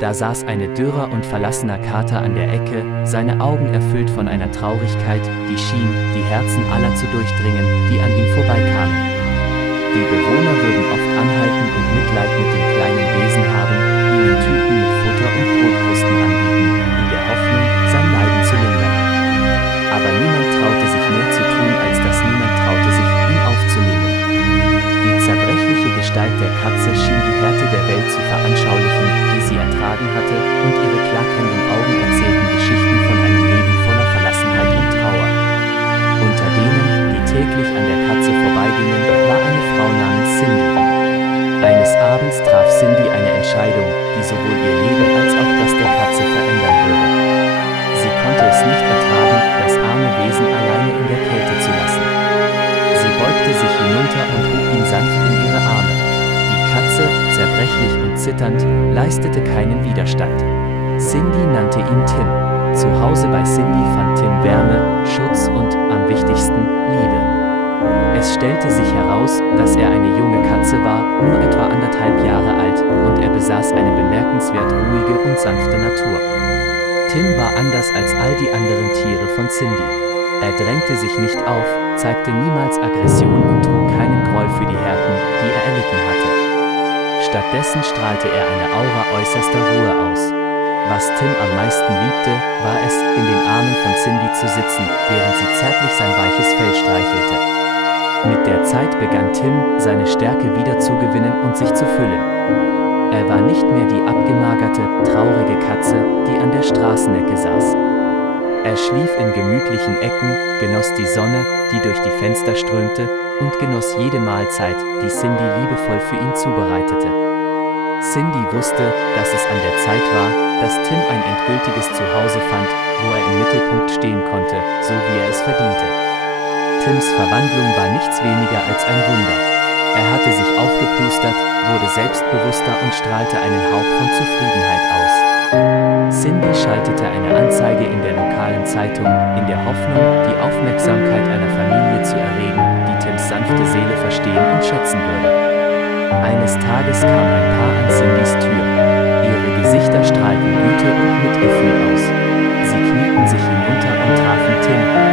Da saß eine dürrer und verlassener Kater an der Ecke, seine Augen erfüllt von einer Traurigkeit, die schien, die Herzen aller zu durchdringen, die an ihm vorbeikamen. Die Bewohner würden oft anhalten und Mitleid mit dem kleinen Wesen haben, ihnen Tüten mit Futter und Brotkrusten anbieten, in der Hoffnung, sein Leiden zu lindern. Aber niemand traute sich mehr zu tun, als dass niemand traute sich, ihn aufzunehmen. Die zerbrechliche Gestalt der Katze schien die Härte der Welt zu veranschaulichen, die sie ertragen hatte, und ihre klagenden Augen erzählten Geschichten von einem Leben voller Verlassenheit und Trauer. Unter denen, die täglich an der Katze vorbeigingen, war eine Frau namens Cindy. Eines Abends traf Cindy eine Entscheidung, die sowohl ihr Leben als auch das der Katze verändern würde. Sie konnte es nicht ertragen, das arme Wesen alleine in der Kälte zu lassen. Sie beugte sich hinunter und hob ihn sanft in ihre Arme. Die Katze, zerbrechlich und zitternd, leistete keinen Widerstand. Cindy nannte ihn Tim. Zu Hause bei Cindy fand Tim Wärme, Schutz und, am wichtigsten, Liebe. Es stellte sich heraus, dass er eine junge Katze war, nur etwa 1,5 Jahre alt, und er besaß eine bemerkenswert ruhige und sanfte Natur. Tim war anders als all die anderen Tiere von Cindy. Er drängte sich nicht auf, zeigte niemals Aggression und trug keinen Groll für die Härten, die er erlitten hatte. Stattdessen strahlte er eine Aura äußerster Ruhe aus. Was Tim am meisten liebte, war es, in den Armen von Cindy zu sitzen, während sie zärtlich sein weiches Fell streichelte. Mit der Zeit begann Tim, seine Stärke wiederzugewinnen und sich zu füllen. Er war nicht mehr die abgemagerte, traurige Katze, die an der Straßenecke saß. Er schlief in gemütlichen Ecken, genoss die Sonne, die durch die Fenster strömte, und genoss jede Mahlzeit, die Cindy liebevoll für ihn zubereitete. Cindy wusste, dass es an der Zeit war, dass Tim ein endgültiges Zuhause fand, wo er im Mittelpunkt stehen konnte, so wie er es verdiente. Tims Verwandlung war nichts weniger als ein Wunder. Er hatte sich aufgeplustert, wurde selbstbewusster und strahlte einen Hauch von Zufriedenheit aus. Cindy schaltete eine Anzeige in der lokalen Zeitung, in der Hoffnung, die Aufmerksamkeit einer Familie zu erregen, die Tims sanfte Seele verstehen und schätzen würde. Eines Tages kam ein Paar an Cindys Tür. Ihre Gesichter strahlten Güte und Mitgefühl aus. Sie knieten sich hinunter und trafen Tim,